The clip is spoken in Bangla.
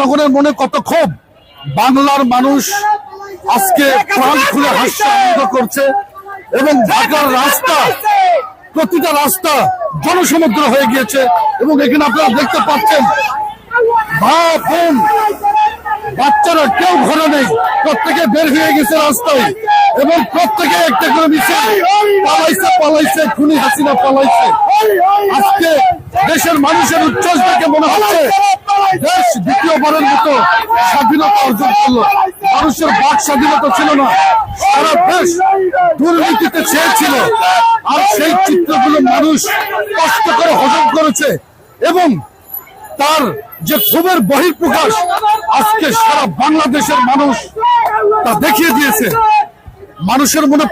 জনগণের মনে কত ক্ষোভ। বাংলার মানুষ আজকে প্রাণ খুলে হাস্য আনন্দ করছে এবং ঢাকার রাস্তা, প্রতিটা রাস্তা জনসমুদ্র হয়ে গিয়েছে। এবং এখানে আপনারা দেখতে পাচ্ছেন ভাই বোন বাচ্চারা কেউ ঘরে নেই, প্রত্যেকে বের হয়ে গেছে রাস্তায় এবং প্রত্যেকে একটা করে মিছিল পালাইছে, খুনি হাসিনা পালাইছে। আজকে দেশের মানুষের উচ্ছ্বাস দেখে মনে হচ্ছে দেশ দ্বিতীয়বারের মতো স্বাধীনতা অর্জন করলো। মানুষের বাক স্বাধীনতা ছিল না, সারা দেশ দুর্নীতিতে চেয়েছিল। আর সেই চিত্রগুলো মানুষ কষ্ট করে হজম করেছে এবং তার যে ক্ষোভের বহিঃপ্রকাশ আজকে সারা বাংলাদেশের মানুষ তা দেখিয়ে দিয়েছে। মানুষের মনে